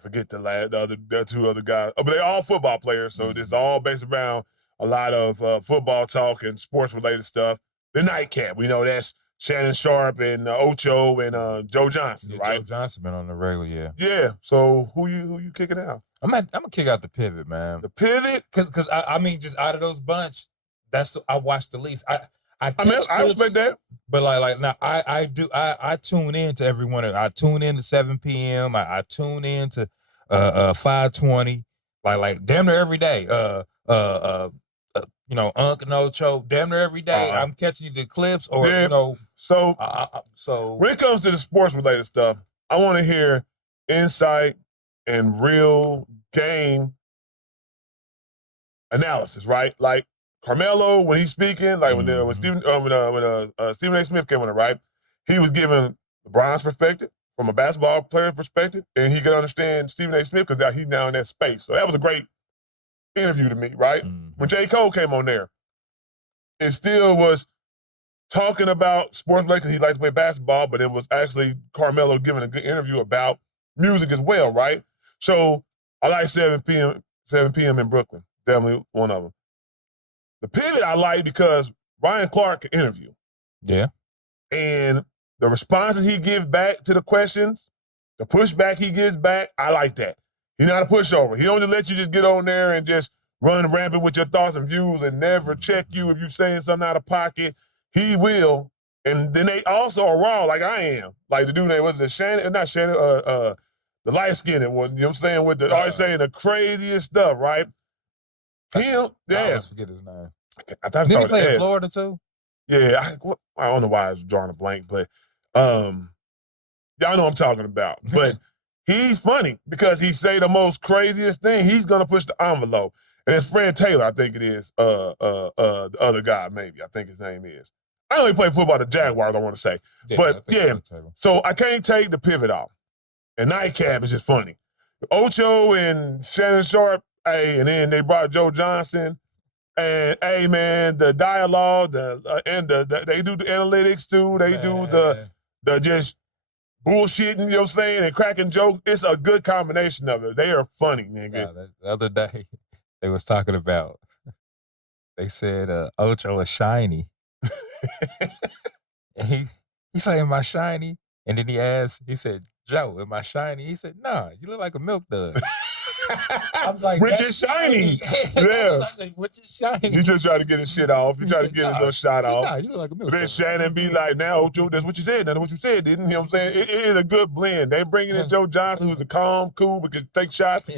forget the 2 other guys. Oh, but they're all football players, so this is all based around a lot of football talk and sports-related stuff. The Nightcap, we know that's Shannon Sharp and Ocho and Joe Johnson, right? Joe Johnson been on the regular, yeah. Yeah, so who you kicking out? I'm gonna kick out the Pivot, man. The Pivot? Because I mean, just out of those bunch, I watched the least. I respect that. But like now I tune in to every one of them. I tune in to 7 p.m. I tune in to 520, like damn near every day. You know, Unc and Ocho, damn near every day. I'm catching the clips or you know. So when it comes to the sports related stuff, I want to hear insight and real game analysis, right? Like Carmelo, when he's speaking, like when Stephen A. Smith came on it, right? He was giving LeBron's perspective from a basketball player's perspective, and he could understand Stephen A. Smith because he's now in that space. So that was a great interview to me, right? Mm-hmm. When J. Cole came on there, it still was talking about sports because he liked to play basketball, but it was actually Carmelo giving a good interview about music as well, right? So I like 7 p.m. in Brooklyn. Definitely one of them. The Pivot I like because Ryan Clark can interview. Yeah. And the responses he gives back to the questions, the pushback he gives back, I like that. He's not a pushover. He don't just let you just get on there and just run rampant with your thoughts and views and never check you if you're saying something out of pocket. He will. And then they also are raw like I am. Like the dude name was the Shannon, not Shannon, the light-skinned one, you know what I'm saying? With the always saying the craziest stuff, right? Him, yeah. I always forget his name. Did he play in Florida too? Yeah, I don't know why I was drawing a blank, but y'all know what I'm talking about. But he's funny because he say the most craziest thing. He's gonna push the envelope, and it's Fred Taylor, I think it is. The other guy, maybe I think his name is. I only play football. The Jaguars, I want to say. Yeah, but yeah, so I can't take the pivot off. And nightcap is just funny. Ocho and Shannon Sharp, hey, and then they brought Joe Johnson. And hey, man, the dialogue, and they do the analytics too. They do the just bullshitting, you know what I'm saying, and cracking jokes. It's a good combination of it. They are funny, nigga. The other day, they was talking about. They said Ocho is shiny. And he said, "Am I shiny?" And then he asked, he said, "Joe, am I shiny?" He said, "Nah, you look like a milk dud." I was like, which is shiny. Yeah. I said, which is shiny. He just tried to get his shit off. He tried to get his little shot off. Nah, you look like a milk But then dud. Shannon be like, now, Ocho, that's what you said. That's what you said, didn't you? Know what I'm saying? It is a good blend. They bringing in Joe Johnson, who's a calm, cool, but can take shots.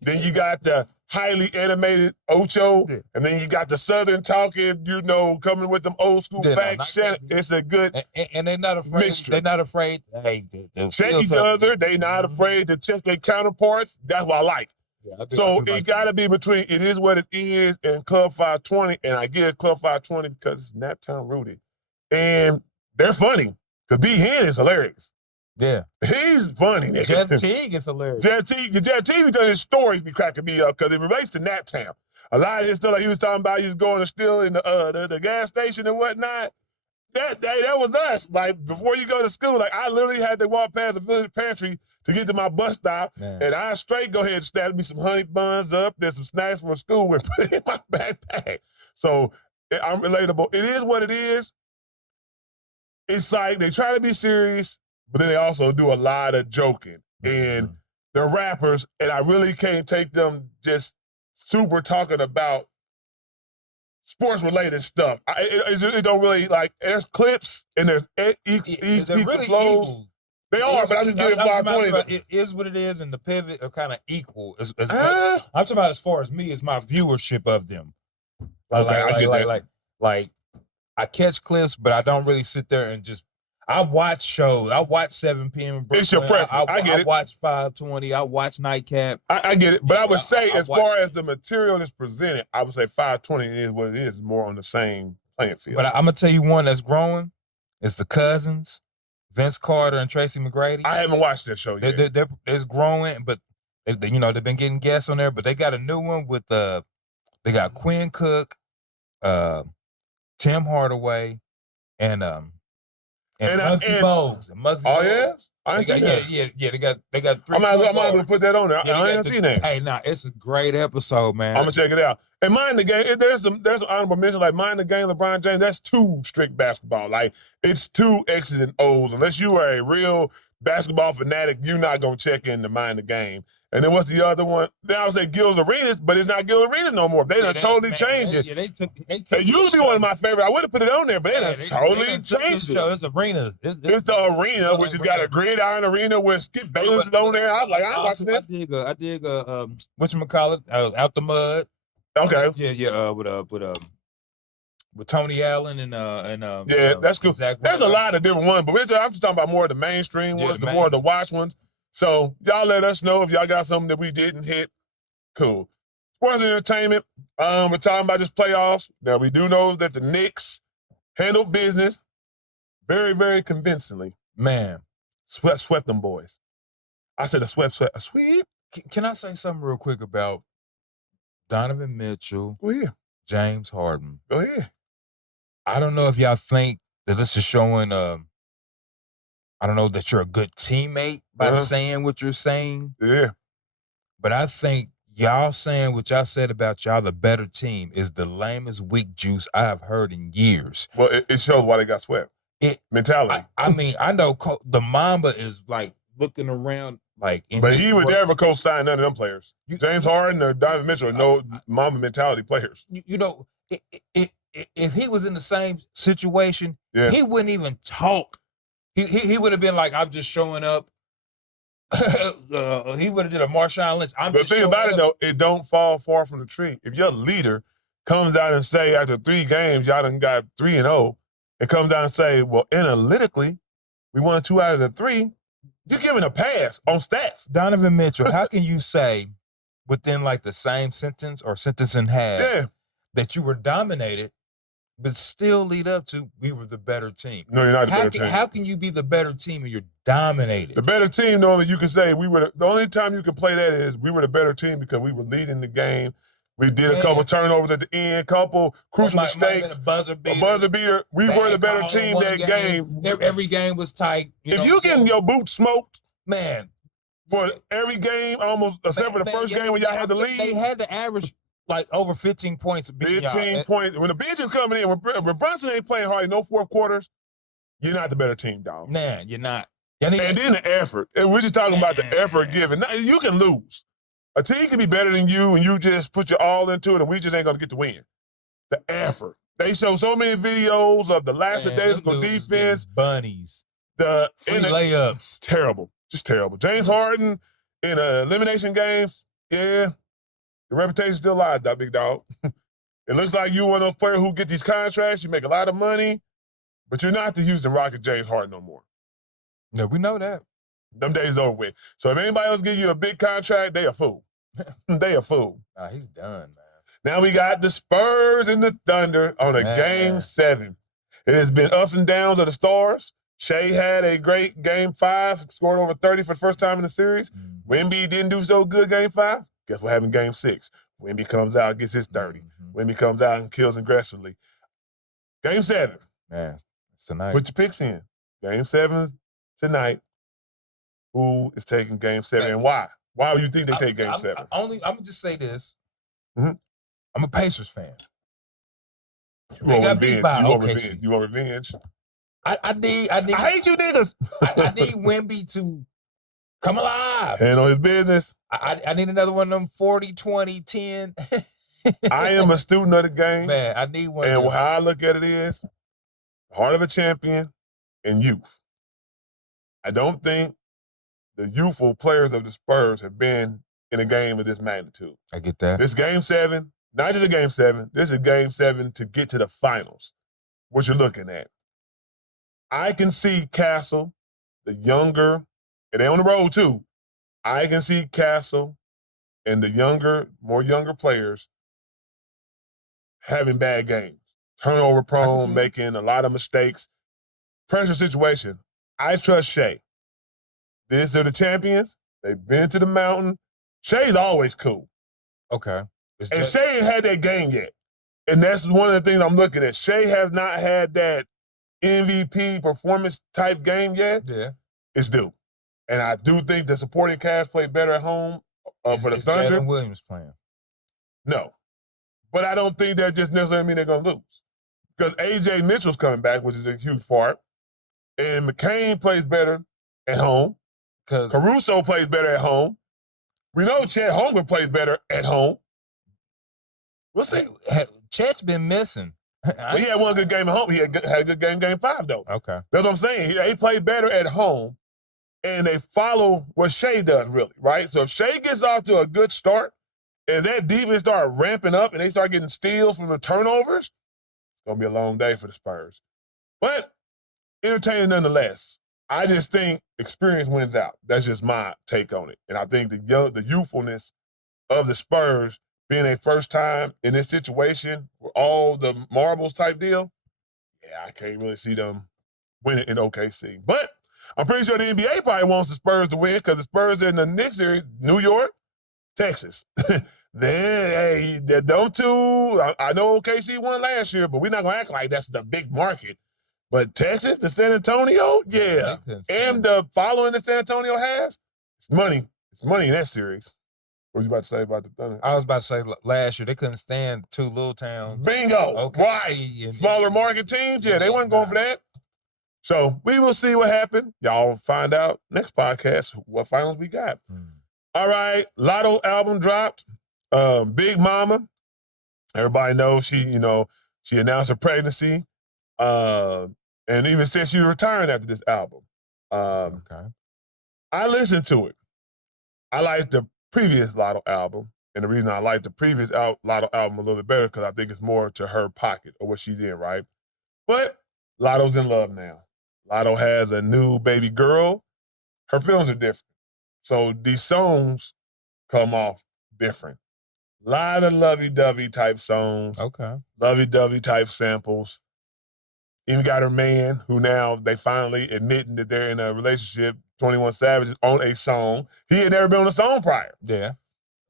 Then you got the highly animated Ocho, and then you got the Southern talking, you know, coming with them old school facts. Shannon, it's a good and they're not afraid. mixture. They're not afraid. Hey, check each other. They not afraid to check their counterparts. That's what I like. Yeah, so it got to be between It Is What It Is and Club 520, and I get Club 520 because it's Naptown rooted. And they're funny, because B. Hen is hilarious. Yeah. He's funny. Jeff Teague is hilarious. Jeff Teague be telling his stories be cracking me up because it relates to Naptown. A lot of his stuff, like he was talking about, he was going to steal in the gas station and whatnot. That was us. Like, before you go to school, like, I literally had to walk past the village pantry to get to my bus stop, and I straight go ahead and stab me some honey buns up, there's some snacks for school, and put it in my backpack. So, I'm relatable. It is what it is. It's like, they try to be serious, but then they also do a lot of joking. And they're rappers, and I really can't take them just super talking about sports-related stuff. It don't really, like, there's clips, and there's each really flows. Equal. They are, but I'm just giving 520. It is what it is, and the pivot are kind of equal. I'm talking about as far as me, is my viewership of them. Okay, I get that. Like, I catch clips, but I don't really sit there and just. I watch shows. I watch 7 p.m. It's your preference. I get it. I watch 520. I watch Nightcap. I get it. But I would say, as far as the material that's presented, I would say 520 is what it is, more on the same playing field. But I'm going to tell you one that's growing. It's the Cousins, Vince Carter, and Tracy McGrady. I haven't watched that show yet. It's growing, but they've been getting guests on there. But they got a new one with they got Quinn Cook, Tim Hardaway, and Muggsy Bogues. Yeah? I ain't seen that. Yeah. They got 3. I might as well put that on there. I ain't seen that. Hey, it's a great episode, man. I'm gonna check it out. And Mind the Game, there's some honorable mention, like Mind the Game, LeBron James. That's too strict basketball. Like, it's too X's and O's. Unless you are a real basketball fanatic, you're not gonna check in to Mind the Game. And then what's the other one? Then I would say Gil's Arenas, but it's not Gil's Arenas no more. They done totally changed it. Yeah, they took it used to be one of my favorites. I would have put it on there, but they done totally changed it. It's Arenas. It's the arena, which has got a gridiron arena where Skip Bayless is on there. I was like, I'm watching this. I dig whatchamacallit, Out the Mud. Okay. Yeah. With Tony Allen and yeah, that's cool. There's a lot of different ones, but I'm just talking about more of the mainstream ones, more of the watch ones. So y'all let us know if y'all got something that we didn't hit. Cool. Sports and entertainment. We're talking about this playoffs. Now we do know that the Knicks handled business very, very convincingly. Man, swept them boys. I said a sweep. Can I say something real quick about Donovan Mitchell? Go ahead. James Harden. Go ahead. I don't know if y'all think that this is showing. I don't know that you're a good teammate by saying what you're saying. Yeah. But I think y'all saying what y'all said about y'all the better team is the lamest weak juice I have heard in years. Well, it shows why they got swept. Mentality. I mean, I know the Mamba is like looking around like. But he would never co-sign none of them players. James Harden or Donovan Mitchell are no Mamba mentality players. You know, if he was in the same situation, he wouldn't even talk. He would have been like, I'm just showing up. He would have did a Marshawn Lynch. But the thing about it, though, it don't fall far from the tree. If your leader comes out and say, after 3 games, y'all done got 3-0, and comes out and say, well, analytically, we won 2 out of the 3, you're giving a pass on stats. Donovan Mitchell, how can you say within like the same sentence or sentence and half that you were dominated but still lead up to we were the better team. No, you're not the better team. How can you be the better team when you're dominated? The better team, normally you can say the only time you can play that is we were the better team because we were leading the game. We did a couple turnovers at the end, couple crucial mistakes. A buzzer beater. We were the better team that game. Every game was tight. If you getting your boots smoked, man, for every game, almost except for the first game when y'all had the lead, they had to average like over 15 points. 15 points. When the bench is coming in, when Brunson ain't playing hard, no fourth quarters, you're not the better team, dog. Nah, you're not. And then the effort. And we're just talking about the effort given. Now, you can lose. A team can be better than you, and you just put your all into it, and we just ain't going to get the win. The effort. They show so many videos of the last days of defense. Bunnies. The layups. Terrible. Just terrible. James Harden in elimination games, yeah, the reputation still lies, that big dog. It looks like you one of those players who get these contracts, you make a lot of money, but you're not the Houston Rockets James Harden no more. No, we know that. Them days over with. So if anybody else give you a big contract, they a fool. They a fool. Nah, he's done, man. Now we got the Spurs and the Thunder on a Game 7. It has been ups and downs of the stars. Shea had a great Game 5, scored over 30 for the first time in the series. Wemby didn't do so good Game 5. Guess what happened in Game 6? Wemby comes out, gets his 30. Wemby comes out and kills aggressively. Game 7. Man, it's tonight. Put your picks in. Game 7 tonight. Who is taking Game 7 and why? Why do you think they take Game 7? I'm gonna just say this. I'm a Pacers fan. You want revenge. You want revenge? I hate you niggas. I need Wemby to come alive. Handle his business. I need another one of them 40, 20, 10. I am a student of the game. Man, I need one. And how I look at it is heart of a champion and youth. I don't think the youthful players of the Spurs have been in a game of this magnitude. I get that. This Game 7, not just a Game 7, this is Game 7 to get to the finals, what you're looking at. I can see Castle, the younger, and they're on the road too. I can see Castle and the more younger players having bad games. Turnover prone, making a lot of mistakes. Pressure situation. I trust Shea. These are the champions. They've been to the mountain. Shea's always cool. Okay. And Shea ain't had that game yet. And that's one of the things I'm looking at. Shea has not had that MVP performance type game yet. Yeah. It's due. And I do think the supporting cast played better at home for the Thunder. Jalen Williams playing? No. But I don't think that just necessarily means they're going to lose. Because A.J. Mitchell's coming back, which is a huge part. And McCain plays better at home. Caruso plays better at home. We know Chet Holmgren plays better at home. We'll see. Chet's been missing. Well, he had one good game at home. He had a good game, Game 5, though. Okay. That's what I'm saying. He played better at home, and they follow what Shea does, really, right? So if Shea gets off to a good start, and that defense start ramping up and they start getting steals from the turnovers, it's going to be a long day for the Spurs. But entertaining nonetheless. I just think experience wins out. That's just my take on it. And I think the youthfulness of the Spurs being a first time in this situation with all the marbles type deal, yeah, I can't really see them winning in OKC. But I'm pretty sure the NBA probably wants the Spurs to win because the Spurs are in the next series, New York, Texas. Then, hey, them two, I know OKC won last year, but we're not going to act like that's the big market. But Texas, the San Antonio, yeah. And the following that San Antonio has, it's money. It's money in that series. What was you about to say about the Thunder? I was about to say last year, they couldn't stand two little towns. Bingo. Right. Smaller market teams, yeah, they weren't going for that. So we will see what happened. Y'all find out next podcast what finals we got. All right, Lotto album dropped. Big Mama. Everybody knows she announced her pregnancy. And even said she was retiring after this album. Okay. I listened to it. I liked the previous Lotto album. And the reason I like the previous Lotto album a little bit better because I think it's more to her pocket or what she's in, right? But Lotto's in love now. Lotto has a new baby girl. Her feelings are different. So these songs come off different. lot of lovey-dovey type songs. Okay. Lovey-dovey type samples. Even got her man, who now they finally admitting that they're in a relationship. 21 Savage is on a song. He had never been on a song prior. Yeah.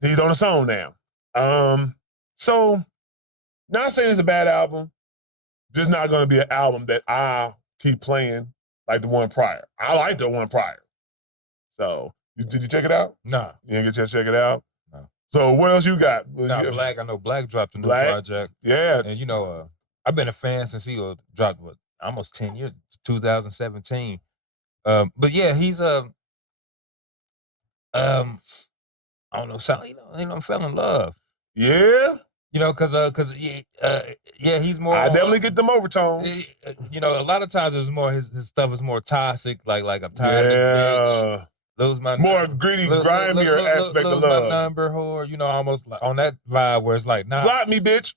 He's on a song now. So, not saying it's a bad album. Just not going to be an album that I'll keep playing like the one prior. I like the one prior. So, did you check it out? No. You didn't get a chance to check it out? No. So, what else you got? No, Black. I know Black dropped a new project. Yeah. And, you know, I've been a fan since he dropped, almost 10 years, 2017. But, yeah, he's, I don't know, fell in love. Yeah? You know, cause he's more. I definitely get them overtones. You know, a lot of times it's more his stuff is more toxic. Like I'm tired of this bitch. Lose my more number. gritty, grimier aspect of love. Lose my number, whore. You know, almost like on that vibe where it's like, nah, block me, bitch.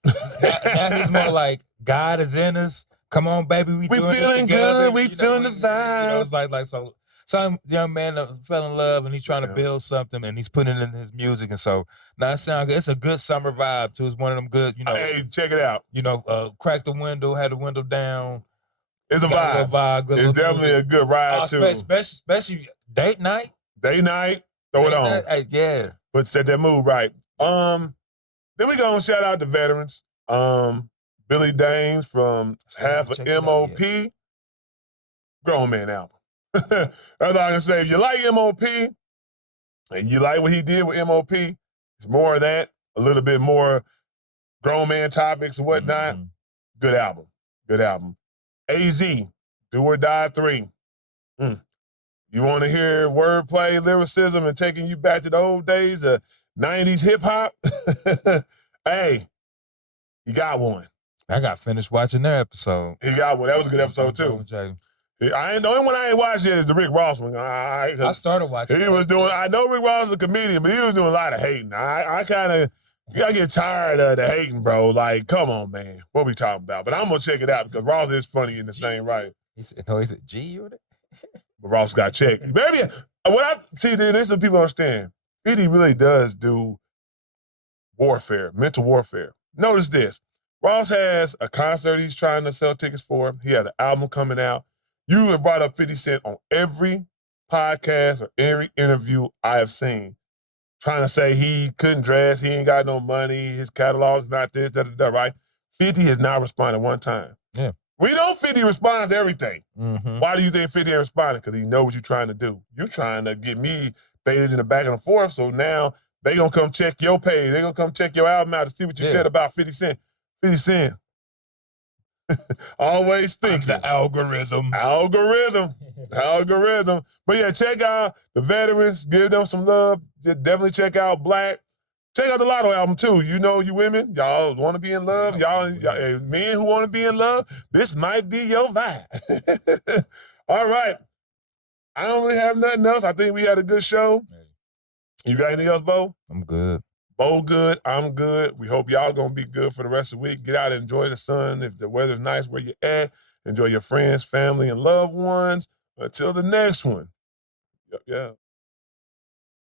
now he's more like God is in us. Come on, baby, we doing feeling this together. good. We feeling the vibe. You know, it's like so. Some young man fell in love and he's trying to build something and he's putting it in his music. And so now it sounds good. It's a good summer vibe too. It's one of them good, you know. Hey, check it out. You know, crack the window, had the window down. It's a vibe. Good it's definitely music. A good ride too. Especially date night. Date night, throw it on. Yeah. But set that mood right. Then we gonna shout out the veterans. Billy Danes from half of MOP. Grown Man album. That's all I can say. If you like MOP and you like what he did with MOP, it's more of that, a little bit more grown man topics and whatnot. Mm-hmm. Good album. Good album. AZ, Do or Die 3. You want to hear wordplay, lyricism, and taking you back to the old days of 90s hip-hop? Hey, you got one. I got finished watching their episode. He got one. That was a good episode, too. The only one I ain't watched yet is the Rick Ross one. I started watching. He was doing. I know Rick Ross is a comedian, but he was doing a lot of hating. I kind of, you gotta get tired of the hating, bro. Like, come on, man, what we talking about? But I'm gonna check it out because Ross is funny in the same right. He said G with it. But Ross got checked. Maybe what I see. This is what people understand. 50 really does do warfare, mental warfare. Notice this: Ross has a concert he's trying to sell tickets for. He has an album coming out. You have brought up 50 Cent on every podcast or every interview I have seen, trying to say he couldn't dress, he ain't got no money, his catalog's not this, right? 50 has not responded one time. Yeah. We know 50 responds to everything. Mm-hmm. Why do you think 50 ain't responding? Because he knows what you're trying to do. You're trying to get me baited in the back and forth, so now they going to come check your page. They going to come check your album out to see what you said about 50 Cent. 50 Cent. Always thinking. The algorithm. But yeah, check out the veterans. Give them some love. Just definitely check out Black. Check out the Lotto album too. You know, you women, y'all want to be in love. Y'all men who want to be in love, this might be your vibe. All right. I don't really have nothing else. I think we had a good show. You got anything else, Bo? I'm good. Bo good, I'm good. We hope y'all gonna be good for the rest of the week. Get out and enjoy the sun. If the weather's nice where you're at, enjoy your friends, family, and loved ones. Until the next one. Yeah.